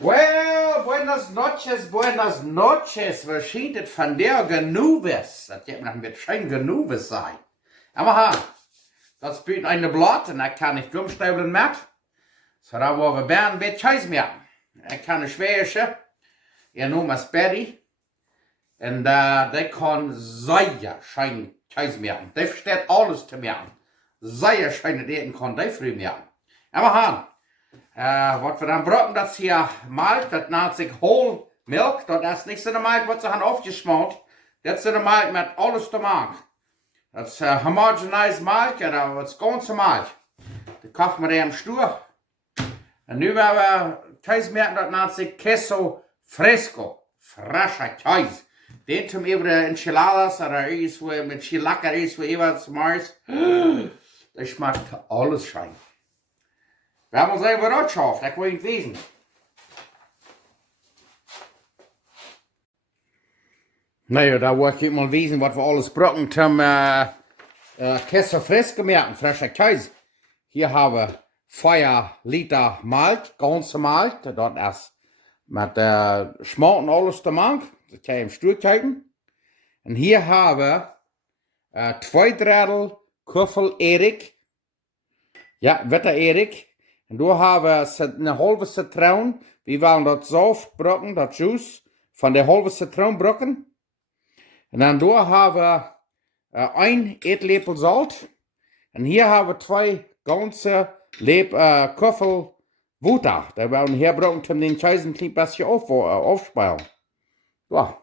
Well, buenas noches. Was scheint es von der Genuves? Das wird noch mit schön Genuves sein. Aber ha, das spielt eine Blatt und da kann ich Gummstäbeln mit. So da wo wir Bären mit Kjeese mehr. Ich kann eine Schwäche. Ihr Name ist Betty. Und der kann sehr schön Kjeese mehr. Der versteht alles zu mehr. Sehr schön Reden kann der früh mehr. Aber ha. Wat we dan brauchen, dat hier Malk, dat nennt sich Whole Milk, dat is niet zo'n Malk wat ze gaan aufgesmalt. Dat is zo'n Malk met alles te maken. Dat is homogenized Malk, en dat is ganze Malk. Dat kaufen we im Stuur. En nu hebben we Kjeese merken, dat nennt sich Queso Fresco. Fresha Kjeese. Den zum über Enchiladas oder irgendwo mit Chilaca, irgendwo etwas mais. Das schmeckt alles schein. Wir haben uns selber das geschafft, das will ich wissen. Naja, da wollte ich mal wissen, was wir alles brauchen zum Kjeese Fresco merken, Fresha Kjeese. Hier haben wir 4 Liter Milch, ganze Milch, das ist mit Schmort und alles zu machen. Das kann ich im Stuhl kijken. Und hier haben wir 2 Drittel Köffel Erik. Ja, witte Erik. En daar hebben we een halve citroen. We willen dat saft brokken, dat juice van de halve citroen brokken. En dan daar hebben we 1 eetlepel zout. En hier hebben we 2 ganze Köffel water. Dat willen we hier brokken om den Kjeese een klein beetje aufspeilen. Ja,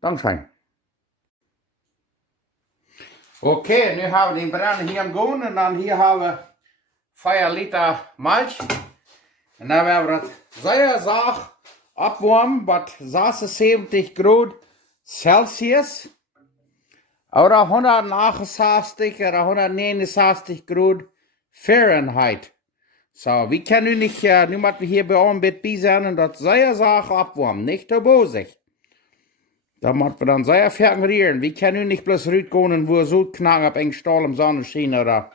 dankzij. Oké, nu hebben we den Brenner hier am Gaan. En dan hier hebben we 4 Liter Milch. En dan werden we dat sehr zacht opwarmen bij 76 Grad Celsius. Oder 168 oder 169 Grad Fahrenheit. So, wir können nu nicht, nu müssen wir hier bei uns mit sein und das sehr zacht opwarmen, nicht zu bosig. Da müssen wir dann sehr fertig. Wir können nu nicht bloß rausgehen und wo so knacken auf einen Stahl im Sonnenschein oder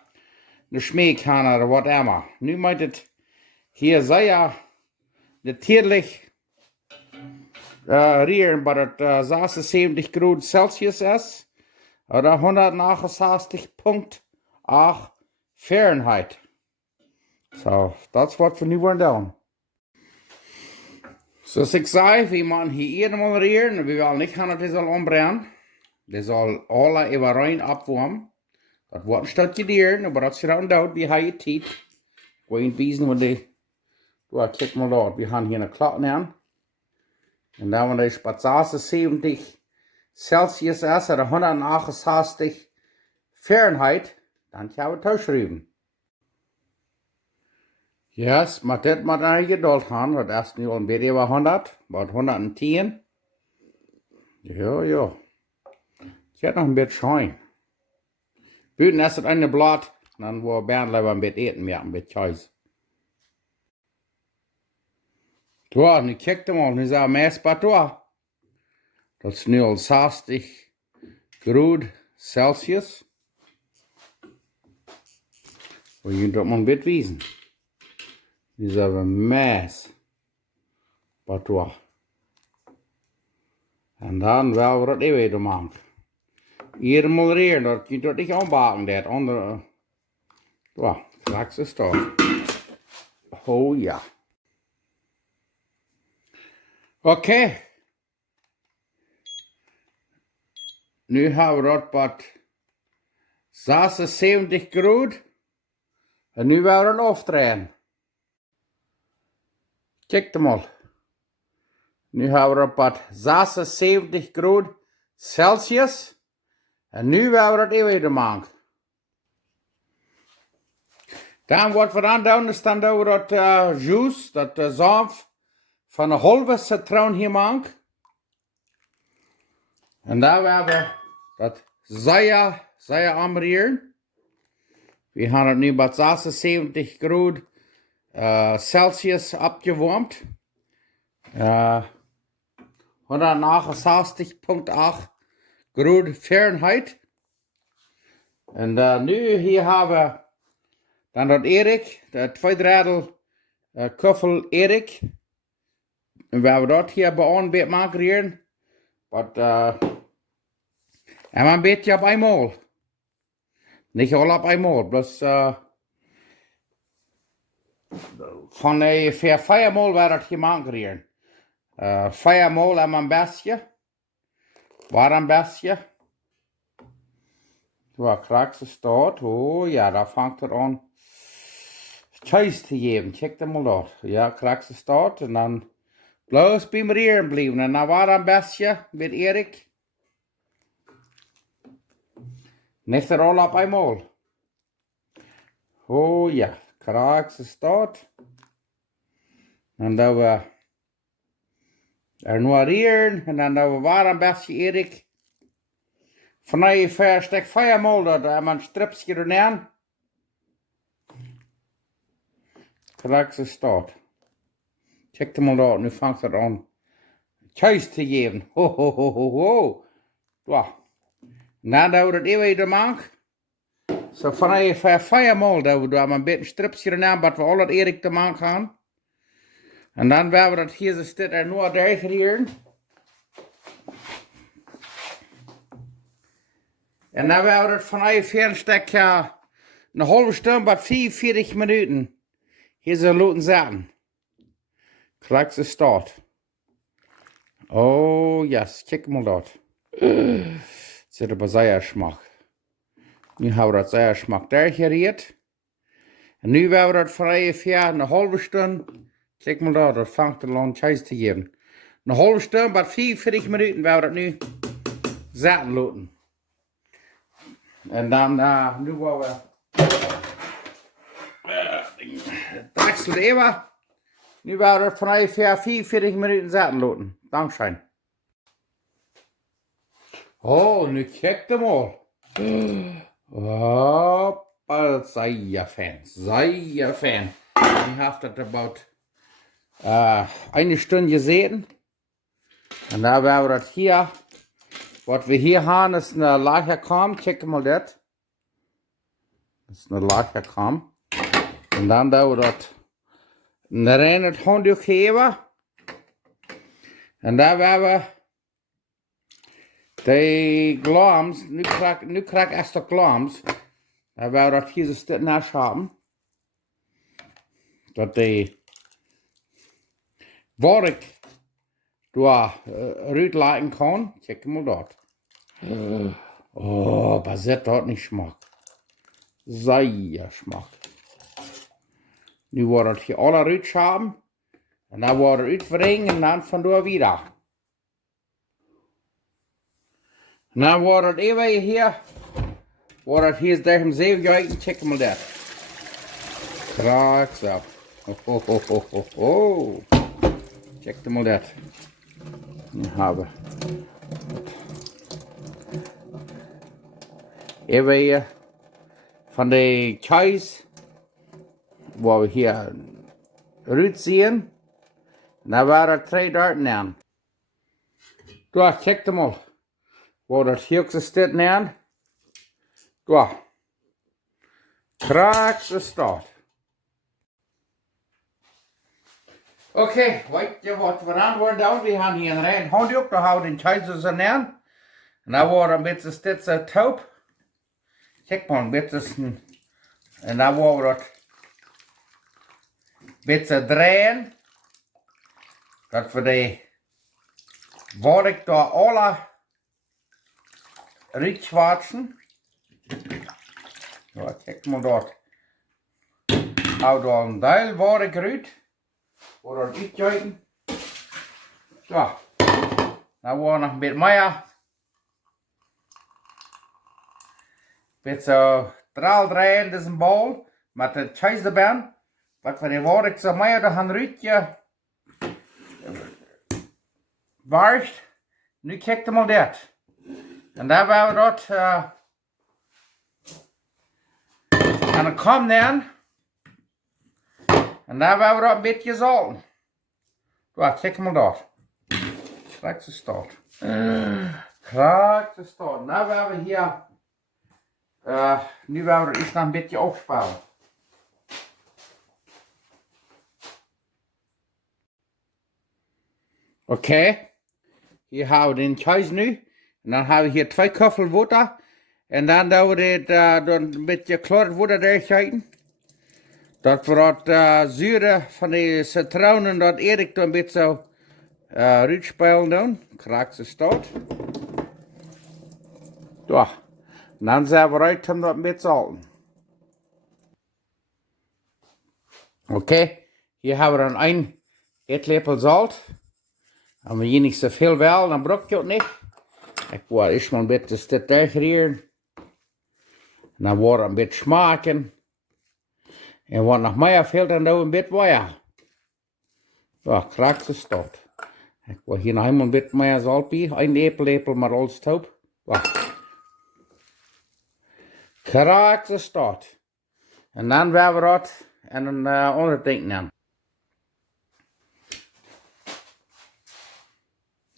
eine Schmähkanne oder was immer. Nu meint es hier sehr natürlich rieren, bei das 76 Grad Celsius ist. Oder 169,8 Fahrenheit. So, das ist was wir nu wollen tun. So, ich sage, wir machen hier einmal rieren, wir wollen nicht haben, dass das soll umbrennen. Das soll alle über rein abwarmen. Dat wordt een stukje dieren, aber dat is gedaan dood, wie hij het tiet. Gewoon wiesen, want die, kijk maar daar, we gaan hier een klok nemen. En dan wanneer het bij 76 Celsius is, oder 168 Fahrenheit, dan gaan we het uitschrijven. Yes, maar dit moet naar geduld gaan, want dat is nu al een beetje over 100, wat 110. Ja. Ik heb nog een beetje schijn. Buiten is het een blad, dan wordt Bernlever een beetje eten meer, een beetje Kjeese. Toen, nu kijk je maar, nu is het meestal door. Dat is nu al 60 Grad Celsius. Und je dat maar een beetje wiesen. Nu is het meestal door. En dan wel we dat even maken. Hier modereren, dat je dat niet aanbaken, dat andere, ja, straks is toch. Oh ja. Oké. Nu hebben we dat bij 76 Grad. En nu willen we het afdraaien. Kijk maar. Nu hebben we dat bij 76 Grad Celsius. En nu willen we dat even maken. Dan wat we dan doen, is dan doen we dat juice, dat saft van een halve citroen hier maken. En dan willen we dat zeer aanbrengen. We gaan het nu bij 76 Grad Celsius opgewarmd. 169,8 Grad Fahrenheit. En nu hier hebben we dan dat Erik, dat 2 Drittel Köffel Erik. En we hebben dat hier bij ons een beetje makkeren. Wat, en een beetje op eenmaal. Niet al op eenmaal, plus van ongeveer 4 maal werd dat hier makkeren. 4 maal en een beetje. Waar een beetje. Waar krijgt ze staat. Oh ja, daar vangt het aan. Kjeese te geven. Check dat mal door. Ja, krijgt ze staat. En dan bloos bij me hier blijven. En dan waar een beetje met Erik. Niet er al op eenmaal. Oh ja, krijgt ze staat. En dan we er noireren. En dan we waar een beetje Erik. Van je verstek 4 maal dat en een stripje ernaar. Krijgt ze staat. Check hem al uit, nu vangt het aan. Kjeese te geven. Ho ho ho ho ho. Ja. Nadat we dat even de maak. Zo van je 4 maal dat we daar een beetje stripje ernaar, dat we al dat Erik te maak gaan. En dan werden we dat hier zo stit er nu hier. En dan werden we dat van je verstek een halve stunde, maar 44 minuten. Hier zo laten zetten. Krijgt ze staat. Oh yes, kijk mal dat. Zit op een zeersmak. Nu hebben we dat zeersmak daar gereed. En nu hebben we dat vrije via een halve stunde. Kijk mal dat vangt de land kjeese te geven. Een halve stunde, maar 44 minuten hebben we dat nu zetten laten. En dan, nu gaan we het even. Nu werden we dat vrije via 44 minuten zetten laten. Dankzij. Oh, nu kijk hem al. Hoppa, dat zei je fan. Zei je fan. Ik heb dat about een stunde gezeten. En dan hebben we dat hier. Wat we hier hebben is een lagerkram. Kijk mal dat. Dat is een lagerkram. En dan hebben we dat een rein handdoek geven. En dan hebben we de glams, nu krijg ik eerst de glams. Dan hebben we dat hier zo stuk naast hebben. Dat de work door eruit laten kan. Kijk maar dat. Oh, maar zit dat niet smak. Zeer smak. Nu wordt het hier alle eruit hebben. En dan wordt het uitwringen en dan vandoor weer. Nou wordt het even hier. Wordt het hier tegen 7 jaar. Check maar dat. Kraaks op. Ho ho ho ho ho. Check maar dat. Nu hebben we. Even hier. Van de kjeese. Waar we hier eruit zien. Nou waren er 3 darten aan. Daar, check hem al. Waar dat hier zo staat aan. Daar. Kraaks de staat. Oké, weet je wat we aan worden doen? We gaan hier een rein handdoek, daar houden we de kjeise aan. En dan wordt een beetje dit zo taub. Kijk maar, een beetje. En dan wordt dat een beetje draaien. Dat we de work door alle uitschwaartsen. Ja, kijk maar dat. Hou door een deel work uit. Voor dat uitjuiten. Ja. Dan wordt nog een beetje meer. Een beetje draal draaien, dat is een bal. Met de kjeise erbij. Wat we de work zo meer dan gaan uitje. Warst. Nu kijk je maar dat. En dan hebben we dat aan de kam neer. En dan hebben we dat een beetje zout. Ja, kijk maar dat. Kijk ze staat. Kijk ze staat. Nu hebben we hier. Nu hebben we iets nog een beetje opsparen. Okay, hier haben wir den Käse nu. Und dann habe ich hier 2 Köffel Wasser. Und dann da wir das dann mit geklort Wasser durchhalten. Dat wordt zuur van de citroenen, dat eet ik dan een beetje zo uitspelen doen. Krijg ze stout. Ja. En dan zijn we uit om dat een beetje salten. Oké. Hier hebben we dan 1 eetlepel zout. En we hier niet zoveel wel, dan brok je het niet. Ik wil eerst maar een beetje dit durchrieren. En dan wordt het een beetje smaken. En wat nog meer fehlt, dan een beetje meer. Ja, krijg ze stout. Ik wil hier nog eenmaal een beetje meer zout bij. 1 eetlepel maar alles taub. Ja. Krijg ze stout. En dan werden we dat en een ander ding nemen.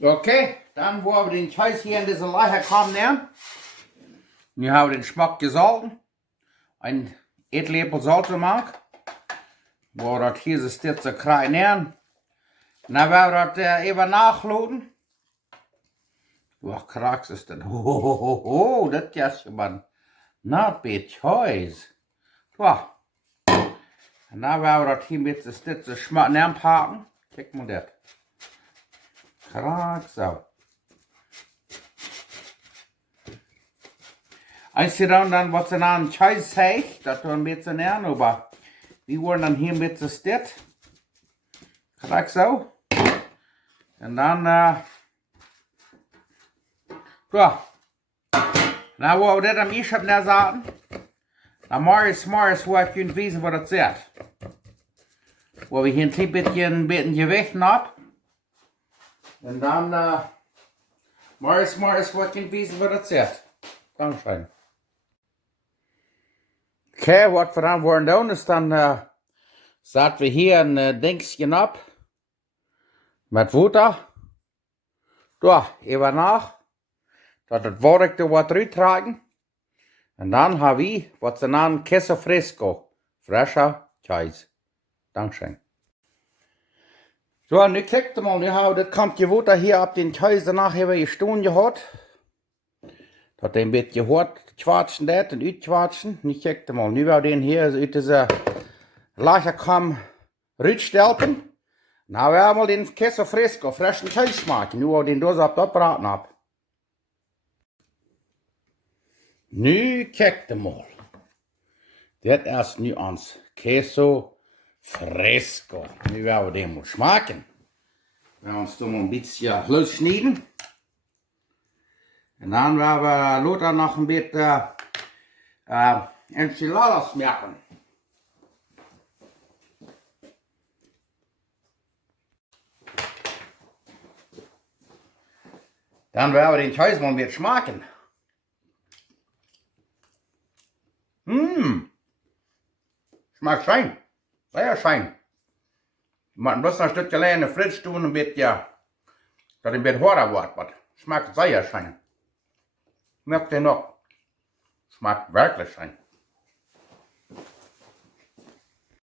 Oké, dan wollen we den Käse hier in deze Leiche kommen nehmen. Nu hebben we den Schmack gesalten. 1 eetlepel zout gemaakt. Wo dat hier zo dit zo krijgen nemen. Dan werden we dat even nachloten. Wat krijg ze dan? Ho, dat is man. Not bad choice. Ja. En dan werden we dat hier met de stitse schmack nemen pakken. Kijk maar dat. Krijg zo. Als je dan wat ze aan het Käse zegt, dat we een beetje nemen, maar we worden dan hier met de stitse. Krijg zo. En dan, ja. Nou, waar we dit aan eerst hebben neerzetten, dan morgens waar ik jullie wijzen wat het zit. Waar we hier een klein beetje gewicht op. En dan, morgens waar ik jullie wijzen wat het zit. Dankeschön. Okay, wat we dan worden doen is dan, zetten we hier een dingetje op. Met water. Ja, even nach. Dat het water er wat uitdragen. En dan hebben we wat ze noemen kjeese.Fresco. Fresha kjeese. Dankeschön. So, nu kijk je mal, nu hebben we dat kampje water hier op den kjeese nach hebben we gestoen gehad. Dat een beetje hard kwatschen dat en uitkwatschen. Nu kijk je mal, nu hebben we den hier uit deze lager kam uitstelpen. Nou, we hebben den kjeese.Fresco, frischen Käse maken. Nu hebben we den dus op dat braten op. Nu kijk je mal. Dit is nu ons kjeese.Fresco. Nu hebben we den mal smaken. We gaan ons dan een beetje lossnijden. En dan gaan we later nog een beetje enchiladas maken. Dan werden we den Käse mal weer smaken. Schmeckt schön. Sehr schön. Man muss noch ein Stückchen in de fridge doen, een beetje, dat een beetje harder wordt, maar schmeckt sehr schön. Merkt ihr noch? Schmeckt wirklich schön.